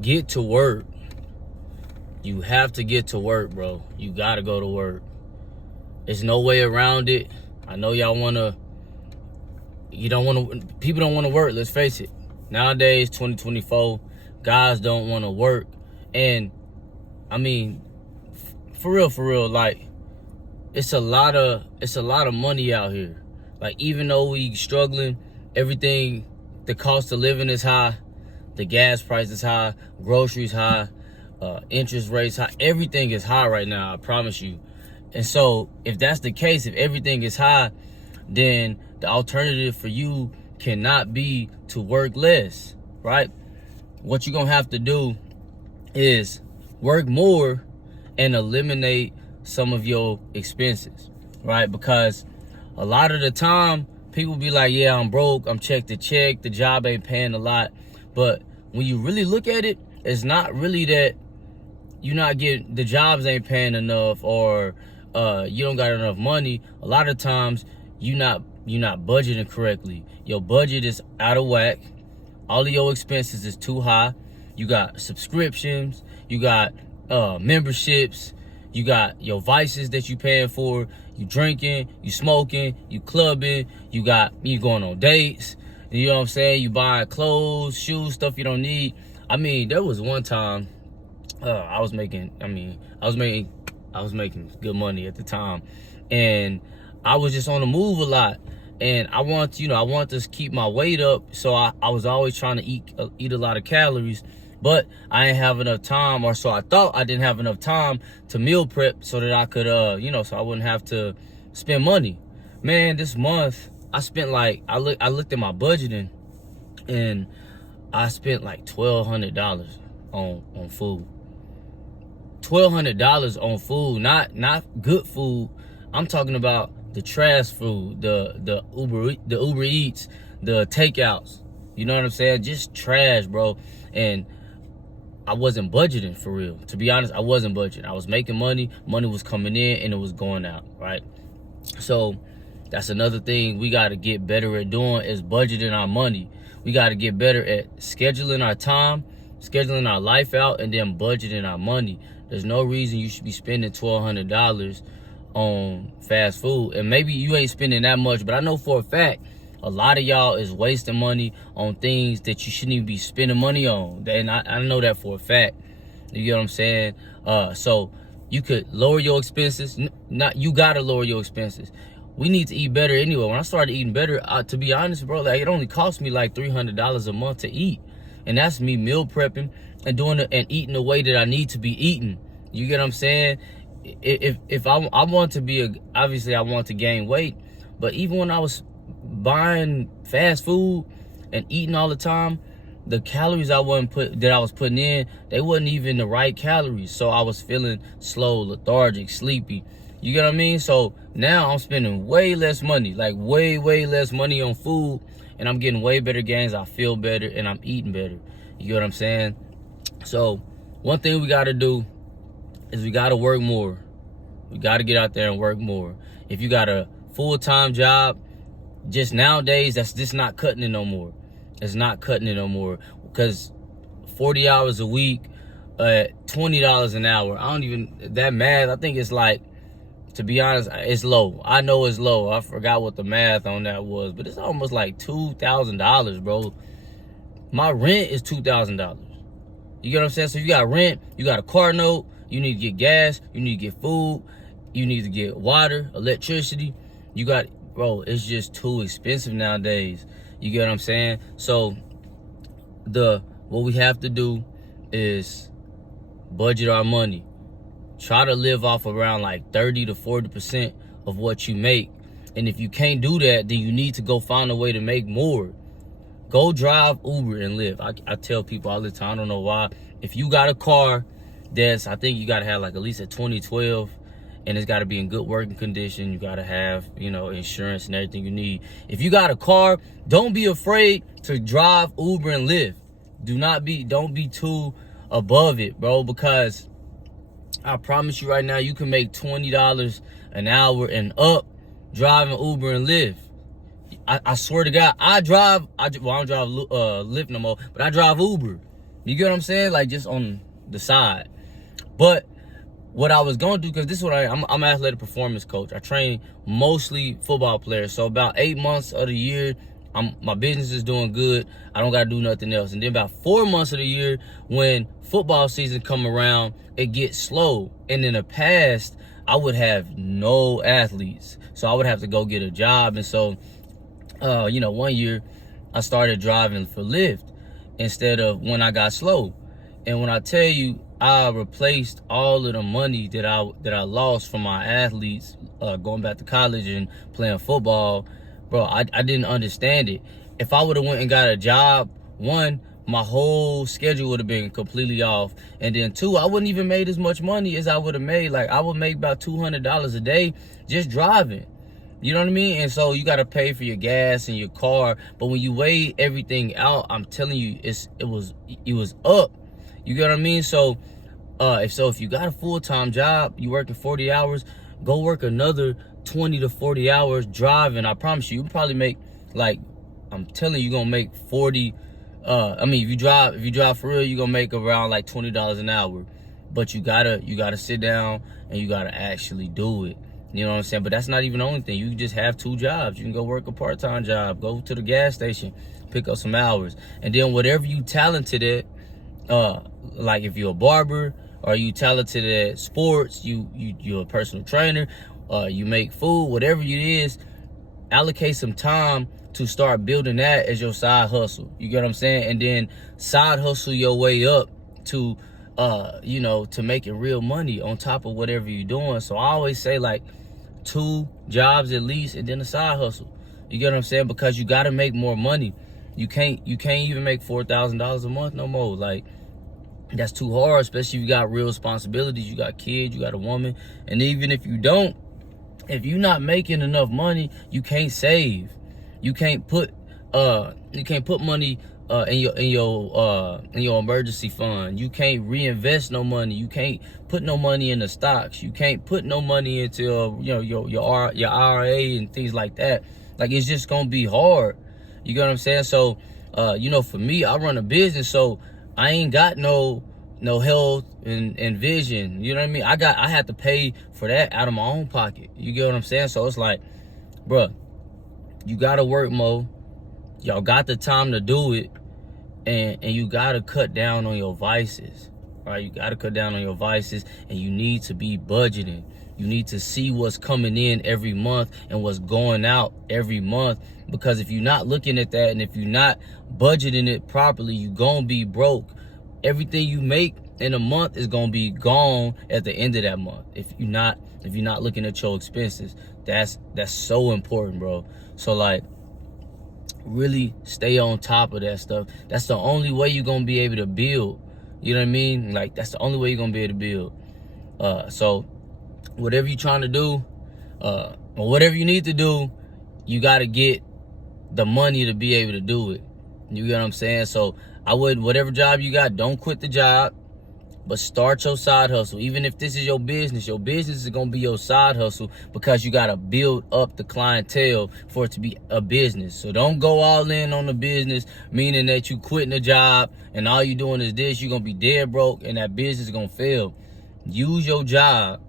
get to work. You have to get to work, bro. You gotta go to work. There's no way around it. I know y'all people don't want to work, let's face it. Nowadays, 2024, guys don't want to work. And I mean, for real, like, it's a lot of money out here. Like, even though we struggling, everything, the cost of living is high, the gas price is high, groceries high, interest rates high, everything is high right now, I promise you. And so, if that's the case, if everything is high, then the alternative for you cannot be to work less, right? What you're gonna have to do is work more and eliminate some of your expenses, right? Because a lot of the time, people be like, yeah, I'm broke, I'm check to check, the job ain't paying a lot. But when you really look at it, it's not really that you're not getting, the jobs ain't paying enough, or you don't got enough money. A lot of times, you're not budgeting correctly. Your budget is out of whack. All of your expenses is too high. You got subscriptions, you got memberships, you got your vices that you paying for. You drinking, you smoking, you clubbing, you going on dates. You know what I'm saying? You buying clothes, shoes, stuff you don't need. I mean, there was one time I was making good money at the time, and I was just on the move a lot, and I want to keep my weight up. So I was always trying to eat a lot of calories, but I didn't have enough time, or so I thought I didn't have enough time to meal prep so that I could, so I wouldn't have to spend money. Man, this month I spent I looked at my budgeting, and I spent like $1,200 on food. $1,200 on food, not good food. I'm talking about the trash food, the Uber Eats, the takeouts. You know what I'm saying? Just trash, bro. And I wasn't budgeting, for real. To be honest, I wasn't budgeting. I was making money. Money was coming in and it was going out, right? So that's another thing we got to get better at doing, is budgeting our money. We got to get better at scheduling our time, scheduling our life out, and then budgeting our money. There's no reason you should be spending $1,200 on fast food. And maybe you ain't spending that much, but I know for a fact a lot of y'all is wasting money on things that you shouldn't even be spending money on. And I know that for a fact. You get what I'm saying? So you could lower your expenses. You gotta lower your expenses. We need to eat better anyway. When I started eating better, to be honest, bro, like, it only cost me like $300 a month to eat. And that's me meal prepping and doing it and eating the way that I need to be eating. You get what I'm saying? If I want to obviously I want to gain weight, but even when I was buying fast food and eating all the time, the calories I was putting in, they wasn't even the right calories. So I was feeling slow, lethargic, sleepy. You get what I mean? So now I'm spending way less money, like way less money on food, and I'm getting way better gains. I feel better and I'm eating better. You get what I'm saying? So one thing we got to do is we got to work more. We got to get out there and work more. If you got a full-time job, just nowadays, that's just not cutting it no more. It's not cutting it no more, because 40 hours a week at $20 an hour, that math, I think it's like, to be honest, it's low. I know it's low. I forgot what the math on that was, but it's almost like $2,000, bro. My rent is $2,000. You get what I'm saying? So you got rent, you got a car note, you need to get gas, you need to get food, you need to get water, electricity. Bro, it's just too expensive nowadays. You get what I'm saying? So what we have to do is budget our money. Try to live off around like 30 to 40% of what you make. And if you can't do that, then you need to go find a way to make more. Go drive Uber and Lyft. I tell people all the time, I don't know why. If you got a car I think you got to have like at least a 2012, and it's got to be in good working condition. You got to have, insurance and everything you need. If you got a car, don't be afraid to drive Uber and Lyft. Don't be too above it, bro, because I promise you right now, you can make $20 an hour and up driving Uber and Lyft. I swear to God, I don't drive Lyft no more, but I drive Uber. You get what I'm saying? Like, just on the side. But what I was going to do, because this is what I'm an athletic performance coach. I train mostly football players. So about 8 months of the year, my business is doing good. I don't got to do nothing else. And then about 4 months of the year, when football season come around, it gets slow. And in the past, I would have no athletes. So I would have to go get a job. And so, 1 year, I started driving for Lyft instead of when I got slow. And when I tell you, I replaced all of the money that I lost from my athletes going back to college and playing football, bro. I didn't understand it. If I would have went and got a job, one, my whole schedule would have been completely off, and then two, I wouldn't even made as much money as I would have made. Like, I would make about $200 a day just driving. You know what I mean? And so you got to pay for your gas and your car. But when you weigh everything out, I'm telling you, it was up. You get what I mean? So, if you got a full-time job, you working 40 hours, go work another 20 to 40 hours driving. I promise you probably make, like, I'm telling you, you're gonna make 40. If you drive for real, you're gonna make around like $20 an hour. But you gotta sit down and you gotta actually do it. You know what I'm saying? But that's not even the only thing. You can just have 2 jobs. You can go work a part-time job, go to the gas station, pick up some hours, and then whatever you talented at. Like if you're a barber, or you talented at sports, you're a personal trainer, you make food, whatever it is, allocate some time to start building that as your side hustle. You get what I'm saying? And then side hustle your way up to to making real money on top of whatever you're doing. So I always say, like, 2 jobs at least, and then a side hustle. You get what I'm saying? Because you got to make more money. You can't even make $4,000 a month no more. Like, that's too hard, especially if you got real responsibilities. You got kids, you got a woman. And even if you don't, if you're not making enough money, you can't save. You can't put money in your emergency fund. You can't reinvest no money. You can't put no money in the stocks. You can't put no money into your IRA and things like that. Like, it's just gonna be hard. You get what I'm saying? So, for me, I run a business, so I ain't got no health and vision. You know what I mean? I had to pay for that out of my own pocket. You get what I'm saying? So it's like, bruh, you gotta work more. Y'all got the time to do it, and you gotta cut down on your vices. Right? You gotta cut down on your vices, and you need to be budgeting. You need to see what's coming in every month and what's going out every month. Because if you're not looking at that, and if you're not budgeting it properly, you're gonna be broke. Everything you make in a month is gonna be gone at the end of that month. If you're not looking at your expenses, that's so important, bro. So, like, really stay on top of that stuff. That's the only way you're gonna be able to build. You know what I mean? Like, that's the only way you're gonna be able to build. So whatever you're trying to do, or whatever you need to do, you gotta get the money to be able to do it. You get what I'm saying? So whatever job you got, don't quit the job, but start your side hustle. Even if this is your business is gonna be your side hustle, because you gotta build up the clientele for it to be a business. So don't go all in on the business, meaning that you quitting the job and all you doing is this. You're gonna be dead broke, and that business is gonna fail. Use your job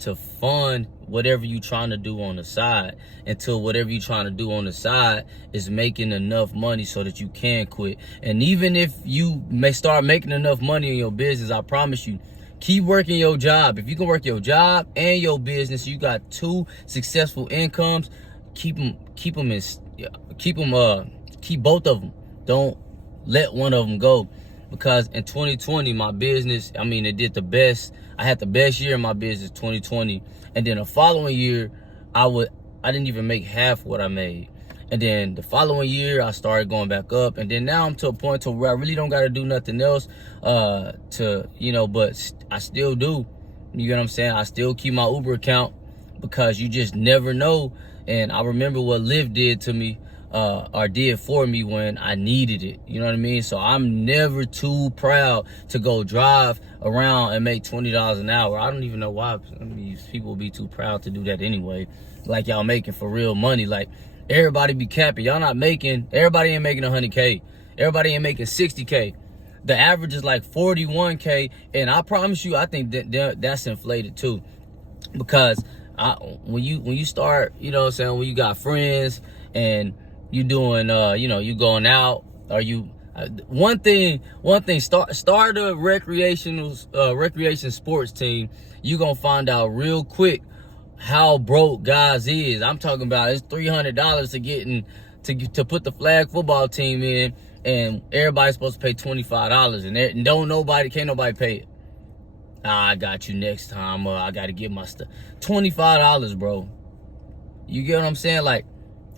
to fund whatever you're trying to do on the side, until whatever you're trying to do on the side is making enough money so that you can quit. And even if you may start making enough money in your business, I promise you, keep working your job. If you can work your job and your business, you got 2 successful incomes. Keep both of them. Don't let one of them go. Because in 2020, my business, it did the best. I had the best year in my business, 2020. And then the following year, I didn't even make half what I made. And then the following year, I started going back up. And then now I'm to a point to where I really don't got to do nothing else but I still do. You get what I'm saying? I still keep my Uber account, because you just never know. And I remember what Lyft did to me, or did for me when I needed it. You know what I mean? So I'm never too proud to go drive around and make $20 an hour. I don't even know why people would be too proud to do that anyway. Like, y'all making for real money. Like, everybody be capping. Everybody ain't making $100K. Everybody ain't making 60K. The average is like 41K, and I promise you, I think that's inflated too, because when you start, you know what I'm saying, when you got friends and you doing, you going out, or you one thing, start a recreation sports team. You gonna find out real quick how broke guys is. I'm talking about it's $300 to get in to put the flag football team in, and everybody's supposed to pay $25, and can't nobody pay it. I got you next time. I got to get my stuff. $25, bro. You get what I'm saying? Like,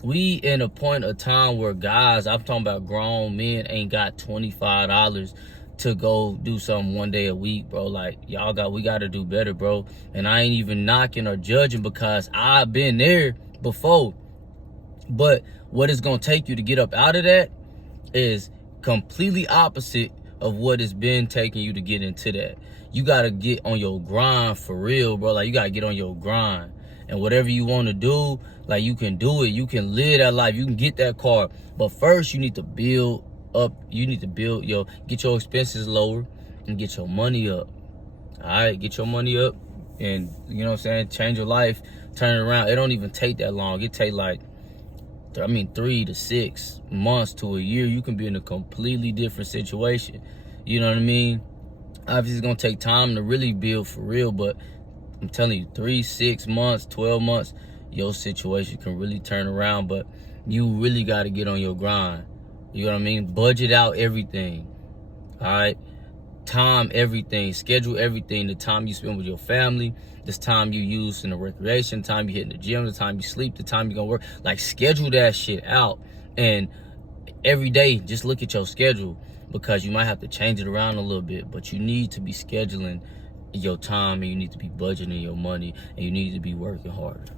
we in a point of time where guys, I'm talking about grown men, ain't got $25 to go do something one day a week, bro. Like, we got to do better, bro. And I ain't even knocking or judging, because I've been there before. But what it's going to take you to get up out of that is completely opposite of what it's been taking you to get into that. You got to get on your grind for real, bro. Like, you got to get on your grind. And whatever you want to do, like, you can do it. You can live that life. You can get that car. But first, you need to build up. You need to get your expenses lower and get your money up. All right? Get your money up and, you know what I'm saying, change your life, turn it around. It don't even take that long. It take like, 3 to 6 months to a year. You can be in a completely different situation. You know what I mean? Obviously, it's going to take time to really build for real, but I'm telling you, 3, 6 months, 12 months, your situation can really turn around. But you really got to get on your grind. You know what I mean? Budget out everything. All right? Time everything. Schedule everything. The time you spend with your family, this time you use in the recreation, time you hit in the gym, the time you sleep, the time you're going to work. Like, schedule that shit out. And every day, just look at your schedule, because you might have to change it around a little bit, but you need to be scheduling your time, and you need to be budgeting your money, and you need to be working harder.